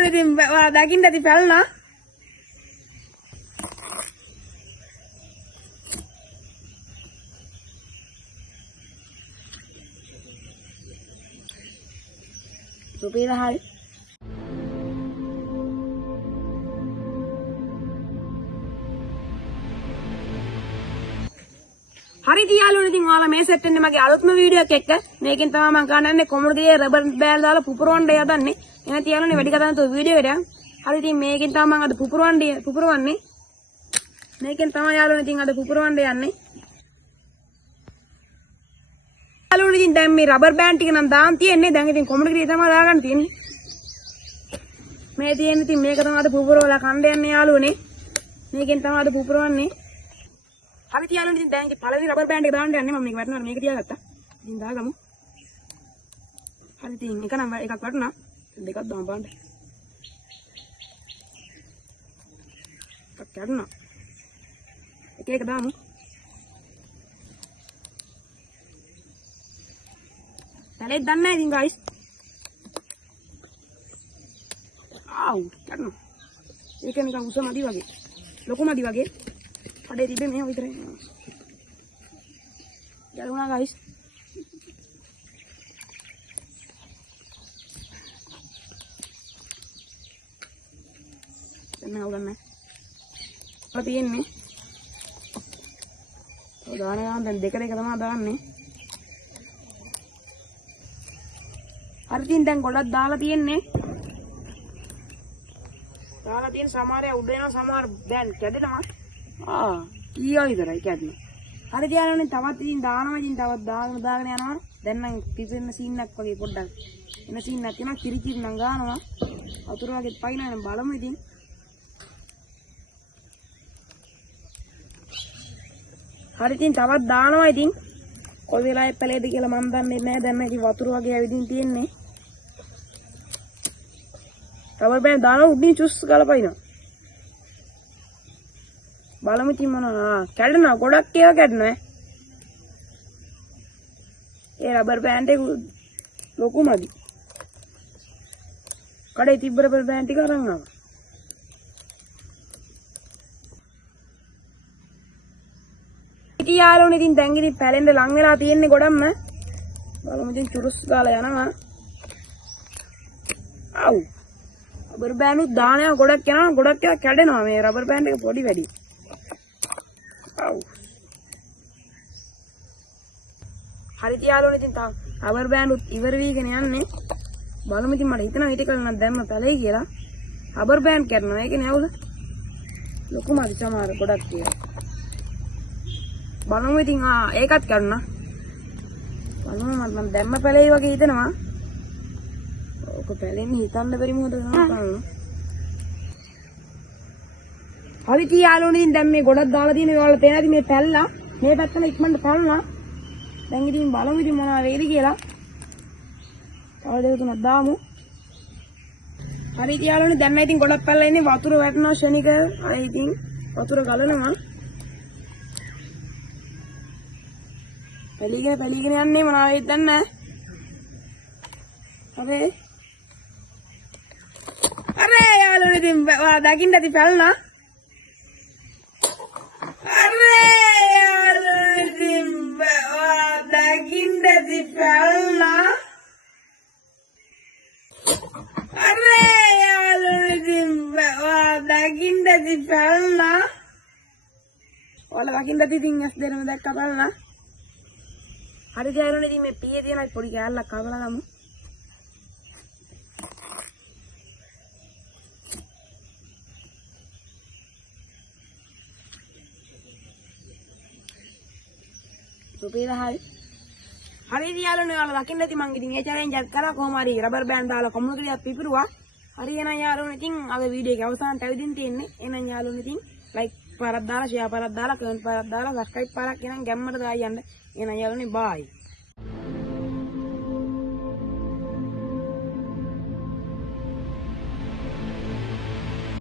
යාළුවනේ ඉතින් ඔයා දකින්න ඇති පැලනා. සුපිර හරි. හරි යාළුවනේ ඉතින් ඔයාලා මේ සෙට් වෙන්නේ මගේ අලුත්ම වීඩියෝ එකක් එක්ක. මේකෙන් තමයි මම ගන්නන්නේ කොමුරුගේ රබර් බෑල් දාලා පුපුරවන්න යදන්නේ. එහෙනම් යාළුවනේ වැඩි කතා නැතුව වීඩියෝ එකට යන්න. හරි ඉතින් මේකෙන් තමයි මම අද පුපුරවන්නේ. මේකෙන් තමයි යාළුවනේ ඉතින් අද පුපුරවන්න යන්නේ. යාළුවනේ ඉතින් දැන් මේ රබර් බෑන්ඩ් ටික නම් දාන් තියෙන්නේ. දැන් ඉතින් කොමුරුගේ තමයි දාගන්න තියෙන්නේ. මේ තියෙන්නේ ඉතින් මේක තමයි අද පුපුරවලා කණ්ඩ යන්නේ යාළුවනේ. මේකෙන් තමයි අද පුපුරවන්නේ. හරි යාළුවනේ ඉතින් දැන් පළවෙනි රබර් බෑන්ඩ් එක දාන්න යන්නේ. මම මේක වටනවා මේක තියාගත්තා. ඉතින් දාගමු. හරි ඉතින් එක නම් එකක් වටනවා. දෙකක් දාමු බලන්න. එකක් කඩනවා. එක දාමු. පැලෙත් දන්නේ නැහැ ඉතින් ගයිස්. ආව් කඩනවා. ඒක නිකන් උස මදි වගේ. ලොකු මදි වගේ. කඩේ තිබ්බේ මෙහෙම විතරයි. ගැලුණා ගයිස්. දැන් නවගන්න. ඔය තියෙන්නේ. ඔය දාන දැන් දෙක තමයි දාන්නේ. හරි ඉතින් දැන් ගොඩක් දාලා තියෙන්නේ. දාලා තියෙන සමහරය උඩ යනවා සමහර දැන් කැඩෙනවා. ඊයෝ විතරයි කැඩෙනවා. හරි යාළුවනේ තවත් ඉතින් දානවා ඉතින් තවත් දාගෙන යනවා. දැන් නම් පිපෙන්න සීන් එකක් වගේ පොඩ්ඩක් එන සීන් එකක් තියෙනවා. කිරි නම් ගන්නවා. වතුර වගේ පයින්නවා නම් බලමු ඉතින්. හරි ඉතින් තවත් දානවා ඉතින්. කොයි වෙලාවෙ පැලේද කියලා මම දන්නේ නැහැ. දැන් ඉතින් වතුර වගේ ඇවිදින් තියෙන්නේ. රබර් බෑන්ඩ් දානවා උඩින් චුස් ගාලා පයින්නවා. බලමු ඉතින් මොනවා කැඩෙනවා ගොඩක් ඒවා කැඩෙනවා. ඒ රබර් බෑන්ඩ් එක ලොකුමදි. කඩේ තිබ්බ රබර් බෑන්ඩ් ටික අරන් ආවා. ඉතින් යාළුවනේ ඉතින් දැන් ඉතින් පැලෙන්න ලං වෙලා තියෙන්නේ ගොඩක්ම. බලමු ඉතින් චුරුස් ගාලා යනවා. ආව්. රබර් බෑන්ඩ් උත් දානවා ගොඩක් යනවා ගොඩක් ඒවා කැඩෙනවා මේ රබර් බෑන්ඩ් එක පොඩි වැඩි. හරි යාළුවනේ ඉතින් තා රබර් බෑන්ඩ් උත් ඉවර වීගෙන යන්නේ. බලමු ඉතින් මට හිතෙනවා ඊට කලින් නම් දැම්ම පැලෙයි කියලා. රබර් බෑන්ඩ් කරනවා ඒකනේ අවුල. ලොකුමදි සමහර ගොඩක් කියලා. බලමු ඉතින් ඒකත් කරනවා. බලමු මම දැම්ම පැලෙයි වගේ හිතෙනවා. ඔක පැලෙන්නේ හිතන්න බැරි මොකද කරන්නේ. හරි යාළුවනේ දැන් මේ ගොඩක් දාලා තියෙන ඒවල තේනදි මේ පැල්ලා මේ පැත්තට ඉක්මනට පැල්ලා. දැන් ඉතින් බලමු ඉතින් මොනවා වෙයිද කියලා. තව දෙක තුනක් දාමු. හරි යාළුවනේ දැන් ඉතින් ගොඩක් පැල්ලා ඉන්නේ වතුර වැටෙනවා ශනික. අය ඉතින් වතුර ගලනවා. පැලීගෙන යන්නේ මොනවා වෙයිද දන්නේ නැහැ. හරි. අරේ යාළුවනේ ඉතින් ඔයා දකින්න ඇති පැල්ලා. ඔයාලා දකින්නද ඉතින් ඇස් දෙකම දැක්ක බලන්න. හරි යාළුවනේ ඉතින් මේ පීයේ තියෙන පොඩි කෑල්ලක් කවලා ගමු. සුපිර හරි. හරි යාළුවනේ ඔයාලා දකින්න ඇති මං ඉතින් ඒ චැලෙන්ජ් එක කරා කොහොම හරි රබර් බෑන්ඩ් දාලා කොමුලකලියක් පිපිරුවා. හරි එහෙනම් යාළුවනේ ඉතින් අද වීඩියෝ එක අවසානට ඇවිදින් තියෙන්නේ. එහෙනම් යාළුවනේ ඉතින් ලයික් පාරක් දාලා ෂෙයා පාරක් දාලා කමෙන්ට් පාරක් දාලා සබ්ස්ක්‍රයිබ් පාරක් එහෙනම් ගැම්මට දාලා යන්න. එහෙනම් යාළුවනේ බායි.